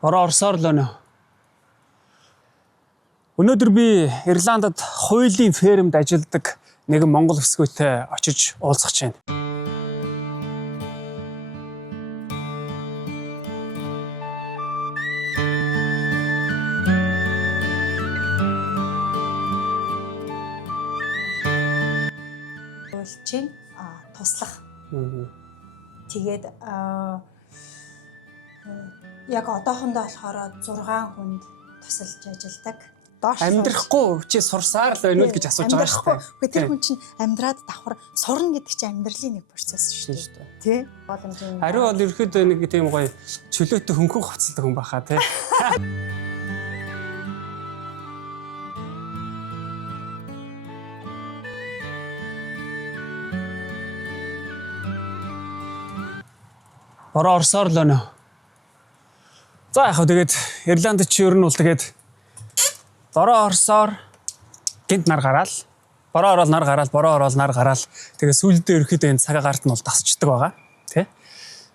Бороо орсоор л өнөө. Өнөөдөр би Ирландад хуулийн фермд ажилладаг нэгэн монгол өсгөөтэй очиж уулзах гэж байна. Уулчин туслах. Тэгээд яг одоохондоо болохоор 6 хүнд тусалж ажилладаг. Амьдрахгүй чи сурсаар л байна уу гэж асууж байгаа шүү дээ. Гэхдээ тэр хүн чинь амьдраад давхар сурна гэдэг чинь амьдралын нэг процесс шүү дээ. Тий? Боломжийн. Ариу бол ерөөдөө нэг тийм гоё чөлөөтэй хөнгөн хувцалдаг хүн баха тий. Бороо орсоор л өнөө. За яг хөө тэгээд Ирландд чи ер нь бол тэгээд бороо орсоор гинт нар гараал. Бороо ороод нар гараал, бороо ороод нар гараал. Тэгээд сүүлдээ ерөөхдөө энэ цагаа гарт нь бол тасчдаг байгаа. Тэ?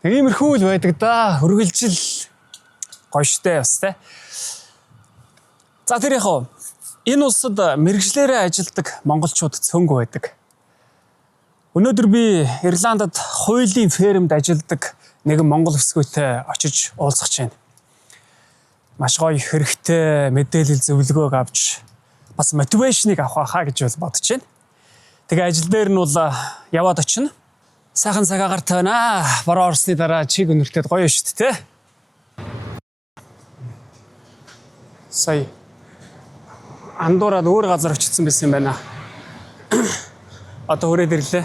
Тэг иймэрхүү л байдаг да. Хөргөлжил гоё штэ бас тэ. За тэр яг хөө энэ улсад мэрэгжлээрээ ажилдаг монголчууд цөөнгөө байдаг. Өнөөдөр би Ирландад хуулийн фермд ажилдаг нэгэн монгол өсгөөтэй очиж уулзах гэж байна. Маш гоё хэрэгтэй мэдээлэл зөвлөгөөг авч бас мотивашныг авах хаа гэж бодож байна. Тэгээ ажил дээр нь бол яваад очино. Сайхан цагаагаар тавина. Бороо орсны дараа чиг өнөртөд гоё шүү дээ, тэ? Сая андуураад өөр газар очсон байсан юм байна. Одоо хүрээд ирлээ.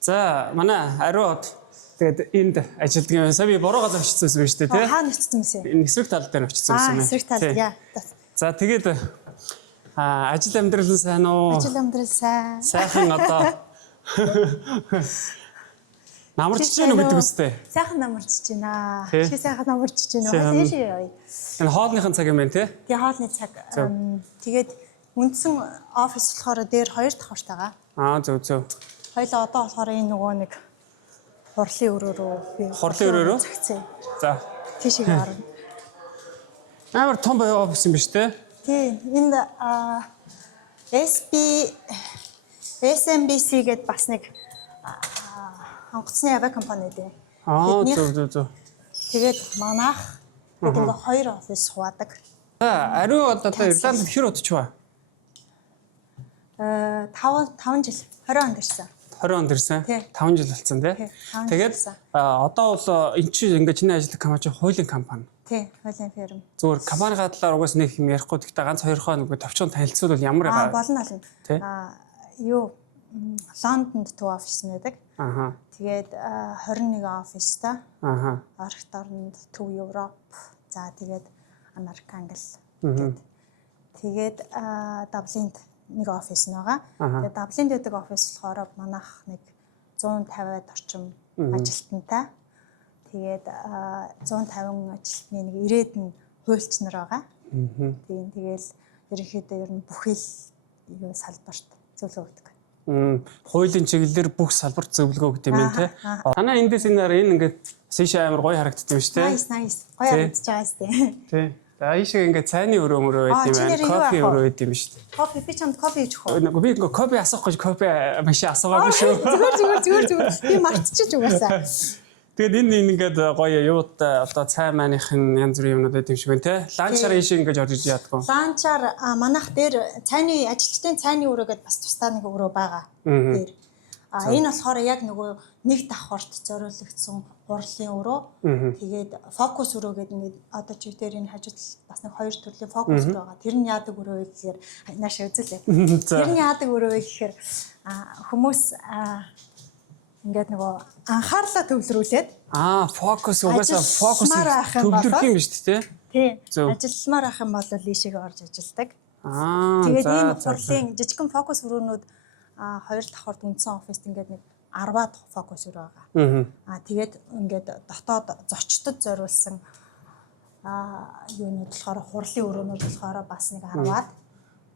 За манай ариуд тэгээд энд ажилдаг юм. Сая би бороо газар очсон байсан шүү дээ, тий? Хаана очсон юм бэ? Эсрэг тал дээр очсон байсан юм. Эсрэг тал яа. За тэгээд ажил амьдрал нь сайн уу? Ажил амьдрал сайн. Сайхан одоо намарч чинь үү гэдэг үстэй. Сайхан намарч чинь аа. Чи сайхан намарч чинь үү? Тийш яа. Энэ хоолныхын цаг юм байна, тий? Тэгээ хоолны цаг. Тэгээд үндсэн офис болохоор дээр 2 давхарт байгаа. Зөв. Хоёлаа одоо болохоор энэ нөгөө нэг хурлын өрөөрөө би. Хурлын өрөөрөө? За. Тийшээ гарна. Амар том бай офис юм биш үү? Тий, энд SMBC гэдэг бас нэг онгоцны авиа компани дээ. Зөв. Тэгээд манайх ингээ 2 офис хуваадаг. За, ариу одоо Ирландд хэр удаж ба? 5 жил 20 онд ирсэн. 20 онд ирсэн. 5 жил болсон тий. Тэгээд одоо бол эн чинь ингээ чиний ажиллах компани чинь хуулийн компани. Тий, хуулийн ферм. Зүгээр компанийн талаар угаас нэг юм ярихгүй гэхдээ ганц 2 хоног товчхон танилцуулбал ямар байгаа. Болно. Юу Лондонд 2 офис нэдэг. Тэгээд 21 офистай. Архит орнд Төв Европ. За тэгээд Америк, Англи. Тэгээд Даблинд нэг офис байгаа. Тэгээд Даблинд байдаг офис болохоор манайх нэг 150-аад орчим ажилтнтай. Тэгээд 150 ажилтны нэг 90-д нь хуульч нар байгаа. Тэгэл ерөнхийдөө ер нь бүхэл салбарт зөвлөгөө өгдөг. Хуулийн чиглэлээр бүх салбарт зөвлөгөө өгдөг юм байна те. Танаа эндээс энэ ингээд сишээ амар гоё харагддаг юм шүү те. Nice. Гоё харагдаж байгаа шүү дээ. Тий. За ийшээ ингээд цайны өрөө байд юм байна. Кофе өрөө байд юм шүү дээ. Кофе би чамд кофе хийж өгөх үү? Би ингээд кофе асуух гэж кофе машин асуугаагүй шүү. Зүгээр. Би мартчихж угаасаа. Тэгээд энэ ингээд гоё юутай одоо цай maaныхын янз бүрийн юмнууд байд юм шиг байна те. Ланчаар ийшээ ингээд орж яадгүй. Ланчаар манайх дээр цайны ажилчдын цайны өрөө гэдээ бас тусдаа нэг өрөө байгаа. Дээр. Энэ болохоор яг нөгөө нэг давхарт зориулагдсан хурлын өрөө. Тэгээд фокус өрөө гэдэг ингээд одоо чи дээр энэ хажууд бас нэг 2 төрлийн фокус өрөө байгаа. Тэр нь яадаг өрөө вэ гэхээр нааш үзүүлээ. Тэр нь яадаг өрөө вэ гэхээр хүмүүс ингээд нөгөө анхаарлаа төвлөрүүлээд фокус угаасаа төвлөрөх юм биш үү? Тий. Ажилламаар ах юм бол ийшээгээ орж ажилдаг. Тэгээд ийм хурлын жижигхэн фокус өрөөнүүд 2 давхарт үндсэн оффист ингээд нэг 10-аад фокус өрөө байгаа. Тэгээд ингээд дотоод зочдод зориулсан юунууд болохоор хурлын өрөөнүүд болохоор бас нэг 10-аад.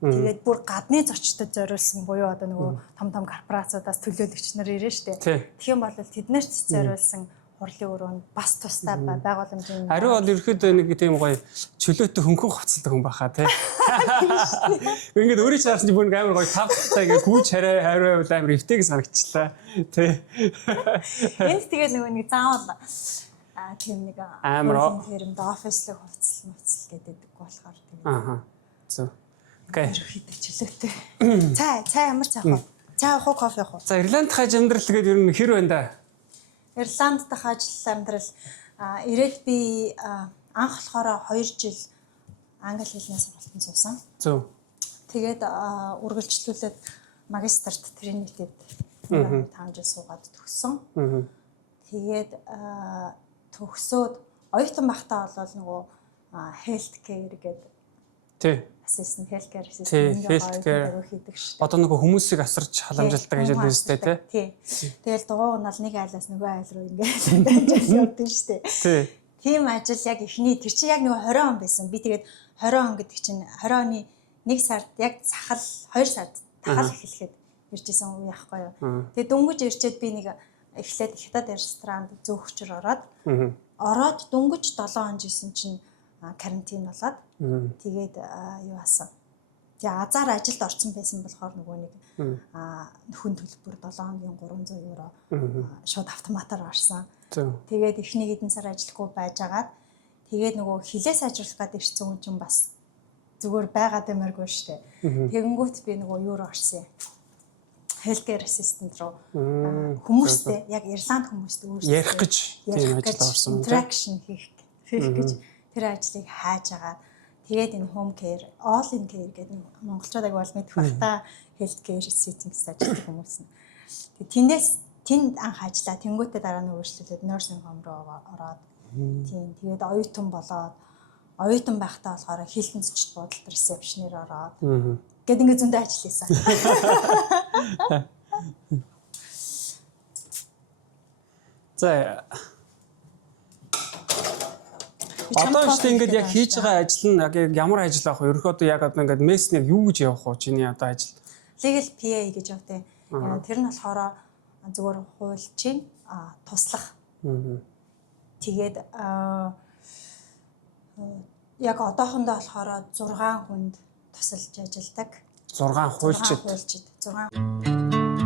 Тэгээд бүр гадны зочдод зориулсан буюу одоо нөгөө том корпорациудаас төлөөлөгч нар ирнэ шүү дээ. Тэгэх юм бол тэднэрт зориулсан хурлын өрөөнд бас тустай байгууламжийн ариу бол ерөөхдөө нэг тийм гоё чөлөөтэй хөнгөн хувцалдаг хүн баха тий. Ингээд өөрийн чарсан чинь бүр амар гоё тавтай ингээд гүйж хариу амар эвтэйг санагчлаа тий. Энд тэгээд нөгөө нэг заавал тийм нэг амар хэрэмд офислог хувцал гэдэг болохоор тэгээд зөв. Окей. Ерөөхдөө чөлөөтэй. Цай ямар цай хоо? Цай авах уу, кофе авах уу? За Ирланд хаж амьдрал тэгээд ер нь хэр байна да? Ирланд дахь ажил амьдрал ирээд би анх болохоор 2 жил англи хэлний сургалтанд суусан. Зөв. Тэгээд үргэлжлүүлээд магистрт Тринитид 5 жил суугаад төгссөн. Тэгээд төгсөөд оюутан байхдаа бол нөгөө health care гэдэг тий. Assistant healthcare assistant хийдэг шүү. Одоо нөгөө хүмүүсийг асарч халамжилдаг ажил үүстэй тий. Тэгэл дугуй нь нэг айлаас нөгөө айл руу ингээд ажил явдаг шүү дээ. Тий. Тийм ажил яг эхний тэр чинь яг нөгөө 20 он байсан. Би тэгээд 20 он гэдэг чинь 20 оны 1 сард яг сахал 2 сард тахал эхлэхэд иржсэн үе яахгүй юу. Тэгээд дөнгөж ирчээд би нэг эхлээд хятад ресторанд зөөгчөр ороод дөнгөж 7 он жисэн чинь карантин болоод тэгээд юу асан. Тэгээ азар ажилд орсон байсан болохоор нөгөө нэг нөхөн төлбөр 7 хоногийн 300 евро шууд автоматар орсон. Тэгээд эхний хэдэн сар ажиллахгүй байжгаад тэгээд нөгөө хилээ сайжруулах гэдэг ирсэн хүн чинь бас зүгээр байгаад юмаргүй штэ. Тэгэнгүүт би нөгөө юу орсон. Healthcare assistant руу хүмүүстэй яг Ирланд хүмүүстэй өөрсдөө ярих гэж тийм ажил орсон. Interaction хийх гэж тэр ажлыг хайж агаад тэгээд энэ home care, all in care гэдэг монголчууд аяг бол мэдэх бах та healthcare settings ажилладаг хүмүүс нь. Тэгээд тэнд анх ажиллаа. Тэнгүүтээ дараа нь өөрчлөлтөд nursing home руу ороод тийм тэгээд оюутан болоод оюутан байхдаа болохоор хилтэн зочд буудалд ресепшнэр ороод гээд ингээд зөндөө ажил хийсэн. За одоо ч ингээд яг хийж байгаа ажил нь яг ямар ажил аах вэ? Ерөнхийдөө яг одоо ингээд месснэр юу гэж явах вэ? Чиний одоо ажил. Legal PA гэж явдаг. Тэр нь болохоор зөвхөн хуульчийн туслах. Тэгээд яг одоохондоо болохоор 6 хүнд тусалж ажилладаг. 6 хуульчид. 6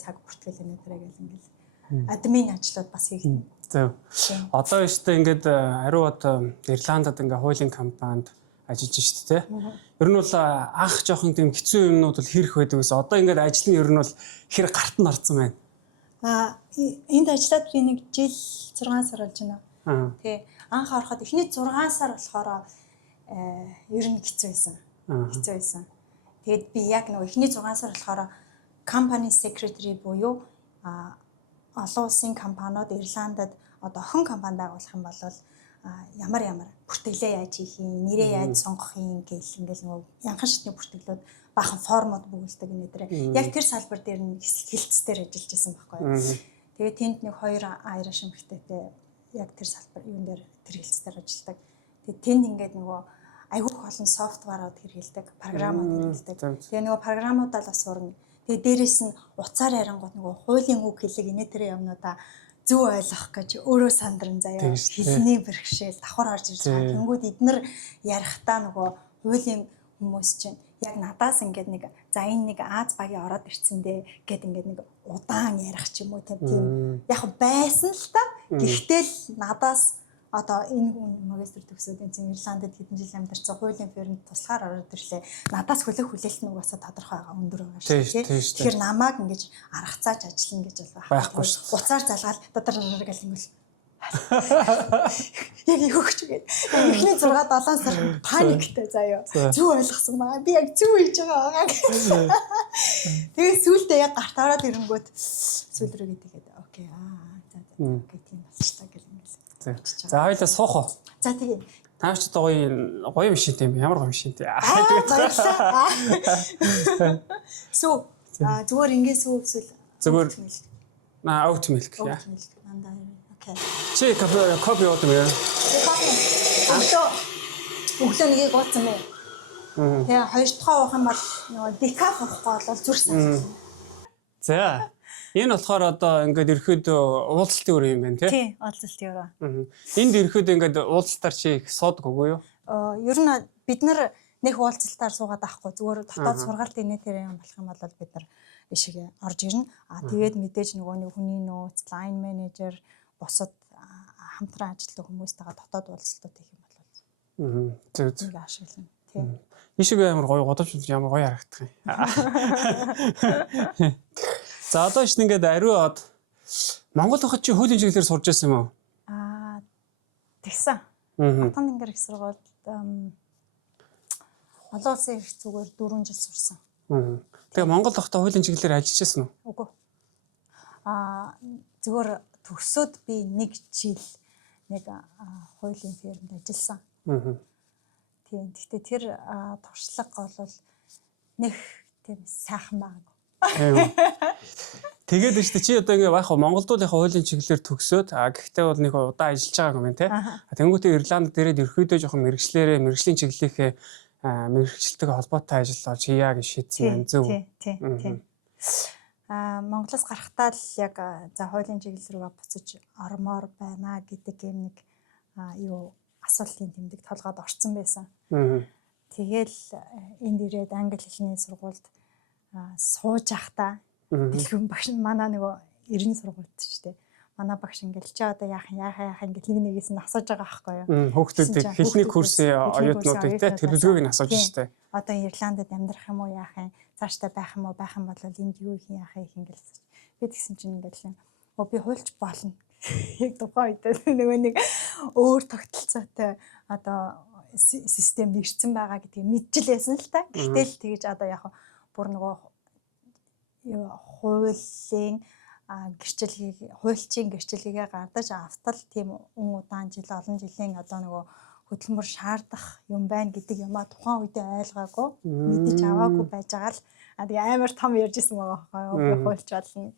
цаг бүртгэл энэтрэг гэл ингээл админ ажлууд бас хийгдэн. Зөв. Одоо өштэй ингээд ариуд Ирландад ингээ хуулийн компанид ажиллаж шүү дээ. Ер нь бол анх жоохон тийм хэцүү юмнууд бол хэрэг байдаг гэсэн. Одоо ингээд ажил нь ер нь бол хэр гарт нь орсон байна. Энд ажиллаад би нэг жил 6 сар болж байна. Тэгээ анх ороход эхний 6 сар болохоор ер нь хэцүү байсан. Тэгээд би яг нөгөө эхний 6 сар болохоор company secretary буюу олон улсын компаниуд Ирландад одоо охин компани байгуулах юм бол ямар бүртгэлээ яаж хийх юм, нэрээ яаж сонгох юм гэл ингээл нөгөө янхан шатны бүртгэлүүд бахан формууд бүгэлдэг нэрээ. Яг тэр салбар дээр нь хилцээр ажиллаж байсан байхгүй юу. Тэгээд тэнд нэг 2 аяра шимхтэйтэй яг тэр салбар юун дээр тэр хилцээр ажилладаг. Тэгээд тэнд ингээд нөгөө айгүйх олон софтварууд хэрэгэлдэг, програмууд хэрэгэлдэг. Тэгээ нөгөө програмуудаа л бас сурна. Тэгээ дээрэс нь уцаар ярингууд нөгөө хуулийн үг хэлэг инээтрээ юмнуудаа зөв ойлгох гэж өөрөө сандран заяа хэлний бэрхшээл давхар орж ирж байгаа. Тэнгүүд эднэр ярихдаа нөгөө хуулийн хүмүүс чинь яг надаас ингээд нэг за энэ нэг Аз багийн ороод ирцэндээ гэд ингээд нэг удаан ярих ч юм уу тийм яг байсан л та. Гэхдээ л надаас одоо энэ хүн магистр төгсөөд энэ Ирландд хэдэн жил амьдарсан хуулийн фирмд туслахаар ороод ирлээ. Надаас хүлээлт нь угаасаа тодорхой байгаа өндөр байгаа шүү дээ. Тэгэхээр намайг ингэж аргацааж ажиллана гэж бол байхгүй шүү. Уцаар залгаал дадраа гэл ингэл. Яг өгч гээд эхний 6 7 сар паниктай заяа. Зүг ойлгосон маа. Би яг зүг хийж байгаа. Тэгээд сүүлдээ яг гарт ороод ирэнгүүт сүүл рүүгээ тэгээд окей окей тийм болчихлаа гэл ингэл. За хоёлаа суух уу? За тэгээд таач одоо гоё машинтай юм. Ямар гоё машинтай. Сүү зүгээр ингэ сүү эсвэл зүгээр oat milk яа. Окей. Чи кофе уудаг юм яа? Өглөө нэгийг ууцсан мэй. Тэгээ хоёр дахь уух юм бол нөгөө декаф уухгүй бол зүрсэн. За энэ болохоор одоо ингээд ерөөд уулзалтын өөр юм байна тий? Тий, уулзалтын өөр. Энд ерөөд ингээд уулзалтаар чи их суудаг үгүй юу? Ер нь бид нар нэг уулзалтаар суугаад авахгүй зүгээр дотоод сургаалтын нэтээр юм болох юм бол бид нар ишиг орж ирнэ. Тэгээд мэдээж нөгөө нэг хүний нөөц, лайн менежер, босод хамтран ажилладаг хүмүүстэйгээ дотоод уулзалтууд хийх юм бол зөв зөв ашиглана. Тий. Ишиг амар гоё годомч ямар гоё харагдах юм. За одоо ч ингээд ариу од Монгол хахад чи хуулийн чиглэлээр сурж байсан юм уу? Тэгсэн. Хотын тэнгэр их сургуульд олон улсын их зүгээр 4 жил сурсан. Тэгээ Монгол хахад хуулийн чиглэлээр ажиллаж байсан уу? Үгүй. Зүгээр төгсөөд би 1 жил нэг хуулийн фирмд ажилласан. Тийм. Гэхдээ тэр туршлага бол нэг тийм сайхан байгаагүй. Тэгээд нь чи одоо ингээ яг Монголд яг хуулийн чиглэлээр төгсөөд гэхдээ бол нэг удаа ажиллаж байгаа юм байна тий. Тэнгүүтээ Ирланд дээрээ ерөөдөө жоохон мэрэгжлийн чиглэлийнхээ мэрэгчлэлтэйгээ холбоотой ажил олж хийя гэж шийдсэн байна зөв. Тийм. Монголоос гарахтаа л яг за хуулийн чиглэл рүүгээ буцаж ормоор байна гэдэг юм нэг асуултын тэмдэг толгойд орсон байсан. Тэгэл энд ирээд англи хэлний сургуульд сууж ахта дэлгүүн багш манай нөгөө 90 сургуульд ч тийм манай багш ингээл чи одоо яах ингээл нэгээс нь асууж байгаа байхгүй юу. Хүүхдүүдийг хэлний курсын оюутнуудыг төлөвлөгөөг нь асууж штэ. Одоо Ирландд амьдрах юм уу яах юм цаашдаа байх юм бол энд юу их яах их ингээл би тэгсэн чинь ингээл би хуульч болно. Яг тухайн үед нөгөө нэг өөр тогтолцоотой одоо систем нэрчсэн байгаа гэдгийг мэдчихлээсэн л та. Гэтэл тэгэж одоо яг бүр нөгөө хуулийн хуульчийн гэрчлэгээ гардаж автал тийм удаан жил олон жилийн одоо нөгөө хөдөлмөр шаардах юм байна гэдэг юмаа тухайн үедээ ойлгоогүй мэдэж аваагүй байж байгаа л тэгээ амар том ярьжсэн байгаа байхгүй юу би хуульч болно.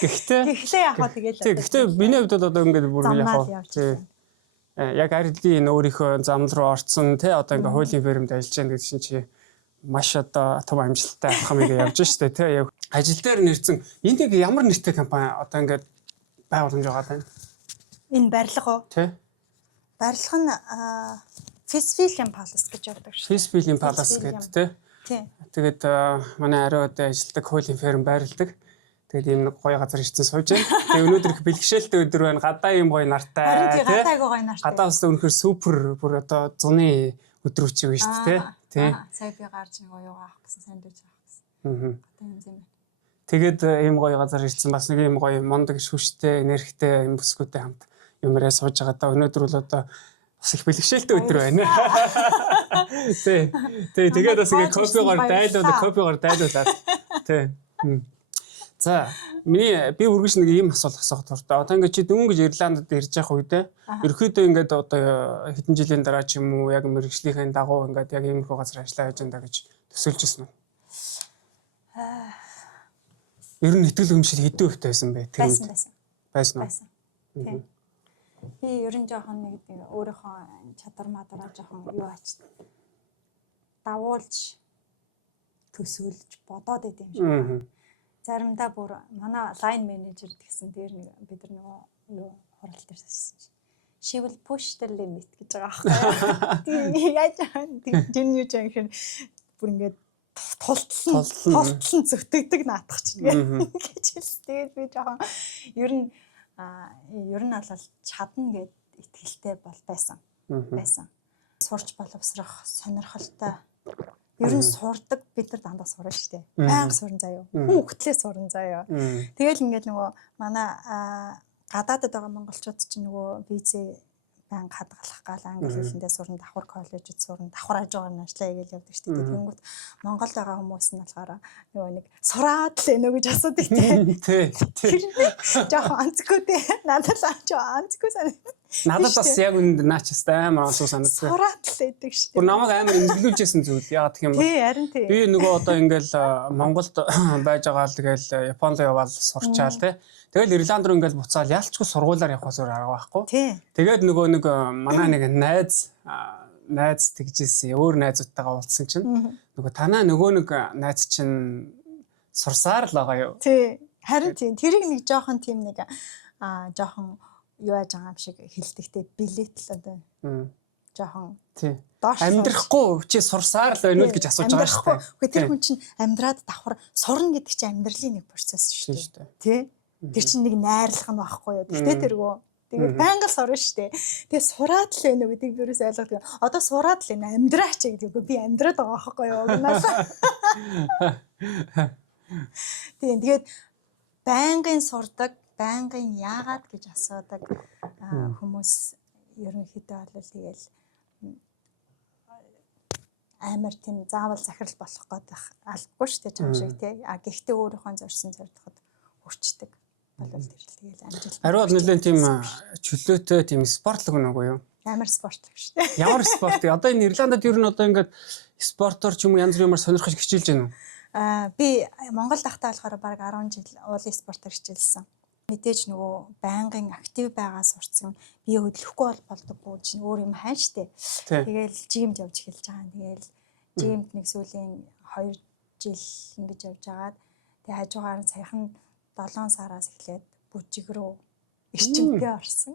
Гэхдээ яг хаа тэгэл. Гэхдээ миний хувьд бол одоо ингээд бүр яг арилын өөрийнхөө зам руу орцсон тий одоо ингээд хуулийн фирмд ажиллаж байгаа гэдэг чинь чи маш одоо том амжилттай авах юм явж штэ тий яг ажил дээр нэрсэн энд нэг ямар нэртэй компани одоо ингээд байгууламж байгаа байна. Энэ барилга уу? Тий. Барилга нь Fisfield Palace гэж явдаг шүү. Fisfield Palace гэдэг тий. Тэгээд манай ариу одоо ажилладаг хуулийн фирм байрладаг. Тэгээд ийм нэг гоё газар ирсэн сууж байна. Тэгээд өнөөдөр их бэлгшээлтэй өдөр байна. Гадаа ийм гоё нартай. Гадаагүй гоё нартай. Гадаа бас өнөхөр супер бүр одоо зуны өдрүүч юм шүү дээ. Тий. Сая би гарч нэг оюугаа авах гэсэн сандвич авах гэсэн. Гадаа юм зэм. Тэгээд ийм гоё газар ирсэн бас нэг ийм гоё мондөг шүштэй, энергитэй юм бүсгүүтэй хамт юмраа сууж байгаа даа. Өнөөдөр бол одоо бас их бэлгшээлтэй өдөр байна. Тий. Тэгээд бас ингэ кофегоор дайлуулаад. Тий. За би үргэлж нэг ийм асуулт асуух дуртай. Одоо ингээд чи дөнгөж Ирландд ирж явах үедээ ерөөдөө ингээд одоо хэдэн жилийн дараа ч юм уу яг мэрэгжлийнхээ дагуу ингээд яг иймэрхүү газар ажиллаа гэж энэ гэж төсөөлж ирсэн үү? Ер нь итгэл үнэмшил хэдэн ихтэй байсан бэ? Байсан уу? Би ер нь жоохон нэг өөрийнхөө чадвар мадараа жоохон юу ач давуулж төсөөлж бодоод идэм шиг. Заримдаа бүр манай лайн менежер гэсэн дээр нэг бид нар нөгөө хурал дээр суусан чинь she will push the limit гэж байгаа байхгүй. Тийм яаж тийм юу ч юм хин бүр ингээд тултлан зүтгэдэг наадах чинь гэж хэлсэн. Тэгээд би жоохон ер нь ер нь бол чадна гэд итгэлтэй бол байсан. Сурч боловсрох сонирхолтой. Ер нь сурдаг бид нар дандаа сурна шүү дээ. Байнга сурна заяа. Хүүхдлээ сурна заяа. Тэгэл ингээд нөгөө манай гадаадд байгаа монголчууд чинь нөгөө виз банк хадгалах гал англи хэлэндээ сурна, давхар коллежид сурна, давхар ажуугаар ажиллая гэж явдаг шүү дээ. Тэнгүүт Монголд байгаа хүмүүс нь болохоор нөгөө нэг сураад л энэ гэж асуудаг тийм. Тэр жоохон онцгүй дээ. Надад л онцгүй санагдав. Надад бас яг үнд наачаас амар онцгүй санагдав. Сураад л байдаг шүү дээ. Бүр намайг амар имзэглүүлжсэн зүйл. Яагаад гэх юм бэ? Тий, харин тий. Би нөгөө одоо ингээл Монголд байж байгаа л тэгэл Японд яваал сурчаал тий. Тэгэл Ирланд руу ингээл буцаал ялчгүй сургуулаар явах зүгээр арга байхгүй. Тэгээд нөгөө нэг манай нэг найз тэгжсэн. Өөр найзуудтайгаа уулзсан чинь нөгөө танаа нөгөө нэг найз чинь сурсаар л байгаа юу? Тий. Харин тий. Тэрийг нэг жоохон тийм нэг жоохон юу яаж байгаа юм шиг хэлдэгтэй билет л одоо. Жоохон тий. Амьдрахгүй чи сурсаар л байна уу гэж асууж байгаа шүү дээ. Гэхдээ тэр хүн чинь амьдраад давхар сурна гэдэг чинь амьдралын нэг процесс шүү дээ. Тий. Тэр чинь нэг найрлах нь байхгүй юу. Тэгтээ тэргөө. Тэгээд байнга сурна шүү дээ. Тэгээд сураад л байна уу гэдгийг би юус ойлгодог. Одоо сураад л байна амьдраач гэдэг. Би амьдраад байгаа байхгүй юу. Тэгээд байнгын сурдаг, байнгын яагаад гэж асуудаг хүмүүс ерөнхийдөө бол тэгэл амар тийм заавал захирал болох гэдэг албагүй шүү дээ чам шиг тий. Гэхдээ өөрийнхөө зорьсон зорилгод хүрчдэг болвол тэр л тэгэл амжилт. Ариу бол нэлээд тийм чөлөөтэй тийм спортлог нүгөө юу? Амар спортлог шүү дээ. Ямар спорт? Одоо энэ Ирландад ер нь одоо ингээд спортоор ч юм уу янз бүрийн юмар сонирхож хичээлж байна уу? Би Монголд ахтаа болохоор баг 10 жил уулын спортоор хичээлсэн. Мэдээж нөгөө байнгын актив байгаа сурцсан бие хөдлөхгүй болдоггүй чинь өөр юм хаан штэ. Тэгэл жимд явж эхэлж байгаа. Тэгэл жимд нэг сүүлийн 2 жил ингэж явж агаад тэг хажуугаар нь саяхан 7 сараас эхлээд бүжиг рүү эрчимтэй орсон.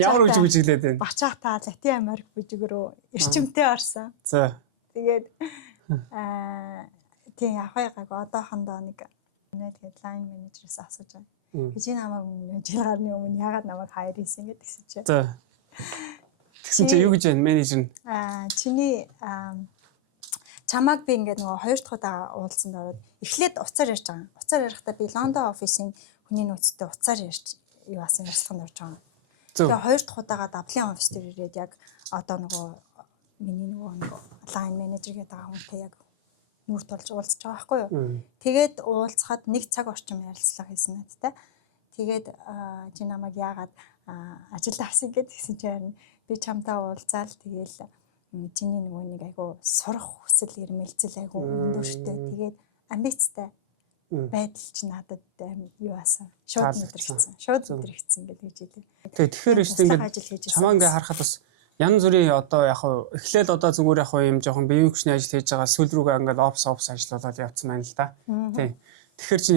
Ямар бүжиглээд байна? Бачаата Латин Америк бүжиг рүү эрчимтэй орсон. За. Тэгээд тийм явахайгааг одоохондоо нэг тэгээд лайн менежероос асууж байгаа. Чи намайг жил гарны өмнө яагаад намайг хайр хийсэн гэдгсэн чи. За. Тэгсэн чи юу гэж байна менежер нь? Чиний чамааг би ингээд нөгөө 2 дахь удаа уулзсанд ороод эхлээд уцаар ярьж байгаа. Уцаар ярихдаа би Лондон офисын хүний нөөцтэй уцаар ярьж юу асан ярилцлаганд орж байгаа. Тэгээ 2 дахь удаага Даблин офис дээр ирээд яг одоо нөгөө миний нөгөө лайн менежер гэдэг байгаа хүнтэй яг нүр тулж уулзж байгаа байхгүй юу. Тэгээд уулзахад 1 цаг орчим ярилцлага хийсэн надтай. Тэгээд чи намайг яагаад ажилд авсан гэдгсэн чинь би чамтай уулзаал тэгээл чиний нөгөө нэг айгу сурах хүсэл эрмэлзэл айгу өндөртэй. Тэгээд амбицтай байдал чи надад юу аасан шууд өдрөгцсөн гэдэг хэлээ. Тэгэхээр ингээд чамаа ингээ харахад бас янз бүрийн одоо яг эхлээд одоо зүгээр яг юм жоохон биеийн хүчний ажил хийж байгаа сүүл рүүгээ ингээд офс ажиллуулаад явцсан байна л да. Тийм. Тэгэхээр чи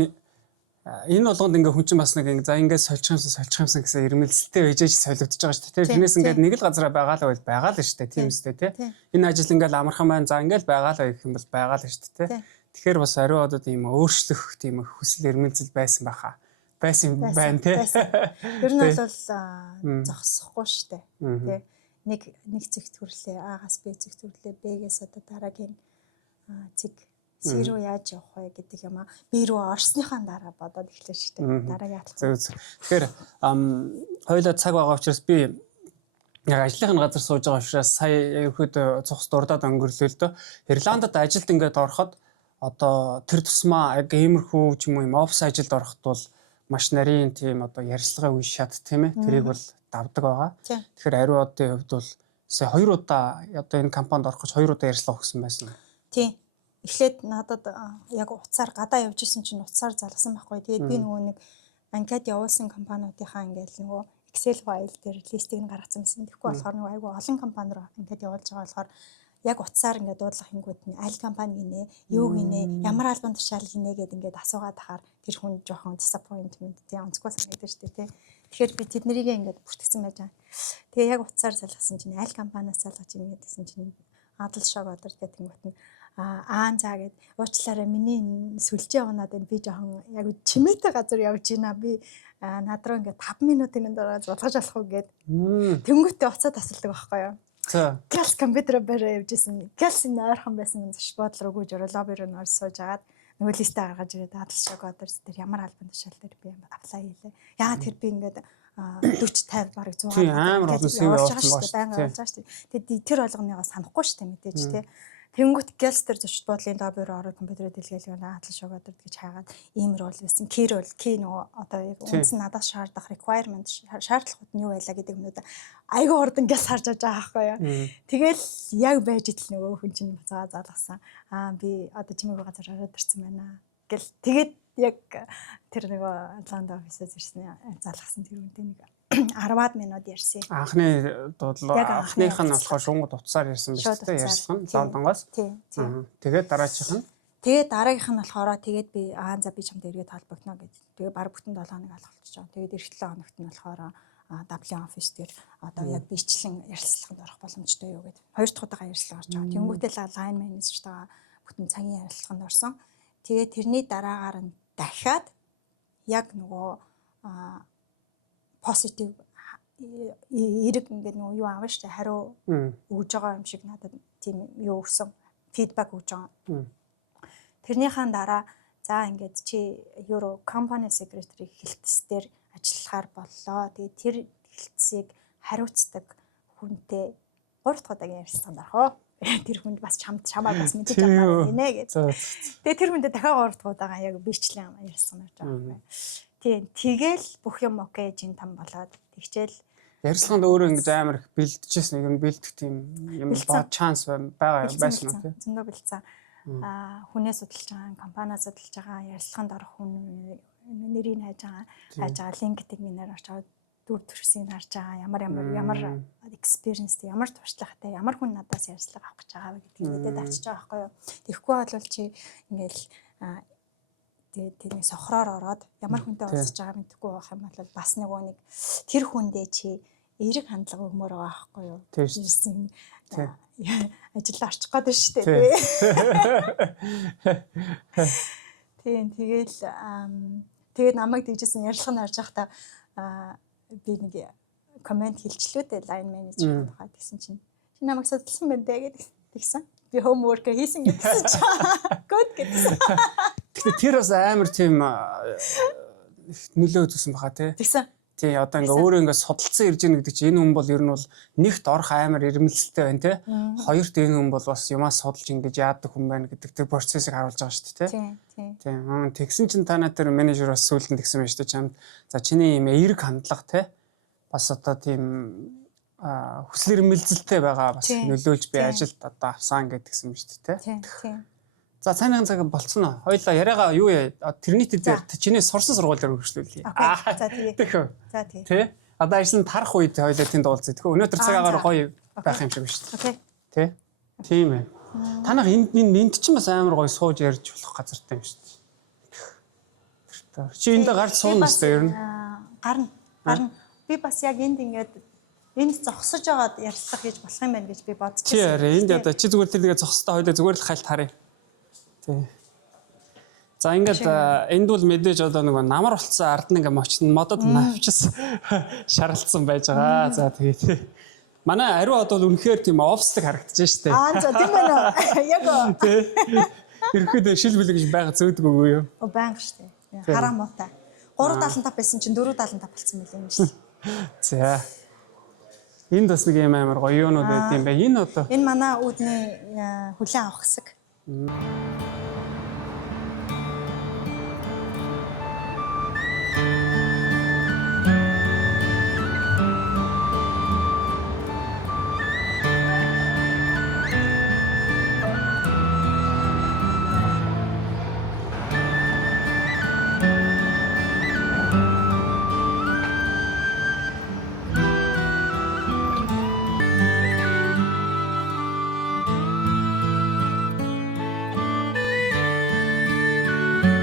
энэ болгонд ингээ хүн чинь бас нэг за ингээд сольчих юмсан гэсэн эрмэлзэлтэй вэжэж солигдож байгаа шүү дээ. Тэрнээс ингээд нэг л газараа байгаа л байл байгаа л шүү дээ. Тийм үстэй тий. Энэ ажил ингээд амархан байна. За ингээд байгаа л гэх юм бол байгаа л шүү дээ. Тэгэхээр бас ариу одод ийм өөрчлөх тийм хүсэл эрмэлзэл байсан байхаа. Байсан байна тий. Ер нь бол зогсохгүй шүү дээ. Тий. Нэг цэгт хүрлээ А-гаас Б цэгт хүрлээ Б-гээс одоо дараагийн цэг С рүү яаж явах вэ гэдэг юм а би рүү орсныхаа дараа бодоод эхлэв шүү дээ. Дараагийн аталцсан. Тэгэхээр хоёулаа цаг байгаа учраас би яг ажлынхаа газар сууж байгаа учраас сая ерөөд цогц дурдаад өнгөрлөө л дөө. Ирландад ажилд ингээд ороход одоо тэр тусмаа яг иймэрхүү ч юм уу офис ажилд ороход бол маш нарийн тийм одоо ярилцлагын үе шат тийм ээ. Тэрийг бол давдаг байгаа. Тэгэхээр ариу одын хувьд бол сая 2 удаа одоо энэ компанид орох гэж 2 удаа ярилцлага өгсөн байсан. Тийм. Эхлээд надад яг уцаар гадаа явж исэн чинь уцаар залгасан байхгүй. Тэгээд би нөгөө нэг анкет явуулсан компаниудынхаа ингээл нөгөө Excel файл дээр листийг нь гаргацсан байсан. Тэгэхгүй болохоор нөгөө айгүй олон компани руу анкет явуулж байгаа болохоор яг уцаар ингээд дуудлах хингүүд нь аль компани гинэ, юу гинэ, ямар албан тушаал гинэ гэдээ ингээд асуугаад тахаар тэр хүн жоохон disappointment тийм онцгой санагдаж штэ тий. Тэгэхээр би тэднийг ингээд бүртгэсэн байж байгаа. Тэгээ яг уцаар залгасан чинь аль компаниас залгаж ийн гэдгсэн чинь адал шог одор тэнгүүт нь заа гэд уучлаарай миний сүлжээ унаад байна би жоохон яг чимээтэй газар явж байна би над руу ингээд 5 минутын дараа зулгаж болох уу гэд. Тэнгүүтээ уцаа тасалдаг байхгүй юу? За. Гэлс компьютер бараа явжсэн. Гэлс энэ ойрхон байсан зоч бодлоо гүйж ороо лобби руу нор сууж агаад нөгөө листэ гаргаж ирээд адлшаг одерс дээр ямар албан тушаал дээр би аплай хийлээ. Яа тэр би ингээд 40 50 бараг 100 амар олон CV явуулсан байна шүү дээ. Тэгээд тэр болгоныгоо санахгүй шүү дээ мэдээж тий. Тэнгүүт гэлс дээр зочд бодлын лобби руу ороод компьютерээр дэлгээлээ адлшаг одер гэж хаагаад ийм рол байсан. Key нөгөө одоо яг үндсэн надаас шаардах requirement шаардлагууд нь юу байлаа гэдэг юмнууд айгүй хурдан гэлс харж байгаа байхгүй юу. Тэгэл яг байж идэл нөгөө хүн чинь буцаага залгасан. Би одоо чимээгүй газар ороод ирсэн байна гэл тэгээд яг тэр нөгөө Атланта офисээс ирсэн залгасан тэр үнтэй нэг 10-аад минут ярьсан. Анхны анхных нь болохоор шунгад утсаар ярьсан биш үү? Ярьсан Лондонгоос. Тэгээд дараагийнх нь дараагийнх нь болохоор тэгээд би за би чамд эргээд холбогдно гэж. Тэгээд баг бүтэн 7 хоног алхалчихж байгаа. Тэгээд эх 7 хоногт нь болохоор Dublin офис дээр одоо яг бичлэн ярилцлаганд орох боломжтой юу гэдэг. 2 дахь удаага ярилцлага орж байгаа. Тэнгүүтэл line manager-тайгаа бүтэн цагийн ярилцлаганд орсон. Тэгээд тэрний дараагаар нь дахиад яг нөгөө positive эрэг ингээд нөгөө юу аавна штэ хариу өгж байгаа юм шиг надад тийм юу өгсөн фидбек өгж байгаа. Тэрнийхэн дараа за ингээд чи Euro company secretary хэлтс дээр ажиллахаар боллоо. Тэгээд тэр хэлтсийг хариуцдаг хүнтэй 3 дахь удаагийн ярилцлаганд орох. Тэр хүнд бас чамаа бас мэдээж авах гинэ гэж. Тэгээд тэр хүндээ дахиад 3 дахь удаага яг бичлэн ярилцсан гэж байгаа юм. Тийм. Тэгэл бүх юм окей жин там болоод тэгчээл ярилцлаганд өөрөө ингэж амар их бэлдэжсэн юм бэлдэх тийм юм бод шанс байгаа байсан уу тийм. Зөндөө бэлдсэн. Хүнээ судалж байгаа, компаниа судалж байгаа, ярилцлаганд орох хүн нэрийг хайж байгаа, линкдин минээр орчоод дүр төрсийг харж байгаа, ямар experience тэ ямар туршлагатай, ямар хүн надаас ярилцлага авах гэж байгаа гэдгийг мэдээд авчиж байгаа байхгүй юу. Тэгэхгүй бол чи ингээл тэгээд тэрний сохроор ороод ямар хүнтэй уулзж байгаа мэдхгүй байх юм бол бас нэг тэр хүндээ чи эерэг хандлага өгмөр байгаа байхгүй юу. Тийм. Ажиллаа орчих гээд шүү дээ тий. Тийм тэгээд намайг дийжсэн ярилцлага нь орж байхдаа би нэг комент хэлчлээ дээ line manager байгаа гэсэн чинь чи намайг судалсан байна дээ гэсэн. Би homework хийсэн гэсэн чинь good гэсэн. Гэхдээ тэр бас амар тийм нөлөө үзсэн баха тий. Тэгсэн. Тий одоо ингээ өөрөө ингээ судалсан ирж байгаа гэдэг чинь энэ хүн бол ер нь бол нэгт орох амар ирмэлцэлтэй байна тий. Хоёрт энэ хүн бол бас юмас судалж ингэж яадаг хүн байна гэдэг тэр процессыг харуулж байгаа шүү дээ тий. Тий. Тэгсэн чинь та над тэр менежер бас сүүлд нь тэгсэн байна шүү дээ чамд. За чиний юм эерэг хандлага тий. Бас одоо тийм хүсэл эрмэлзэлтэй байгаа бас нөлөөлж би ажилд одоо авсан гэдгсэн юм шүү дээ тий. За цайнаган цаг болцсон уу? Хоёлаа яриагаа юу яа тэрний дээр чиний сурсан сургууль дээр үргэлжлүүлье. За тэгээ. За тэгээ. Тэ? Одоо ажил нь тарах үед хоёлаа тэнд уулзъя. Тэгэхээр өнөөдөр цагаагаар гоё байх юм шиг байна шүү дээ. Тэ? Тийм ээ. Танах энд чинь бас амар гоё сууж ярьж болох газартай юм шүү дээ. Чи энд гарч суuna шүү дээ ер нь. Гарна. Би бас яг энд ингээд энд зогсож байгаад ярьцлах хийж болох юм байна гэж би бодож байна. Чи яарэ энд одоо чи зүгээр тэр нэгэ зогсохтой хоёлаа зүгээр л хальт харъя. Тий. За ингээд энд бол мэдээж одоо нэг намар болцсон ард нь ингээд мочны модод навчис шаралцсан байж байгаа. За тэгээд манай ариу одоо үнэхээр тийм офслог харагдаж штэ. За тийм байна. Яг тий. Ирэхэд шил бэлэг гэж байгаа зөөдөг үгүй юу? Байнга штэ. Хараа муутай. 375 байсан чинь 475 болсон мэл юм шиг. За. Энд бас нэг юм амар гоё юунууд байд юм бэ? Энэ одоо энэ манай үүдний хүлэн авах хэсэг.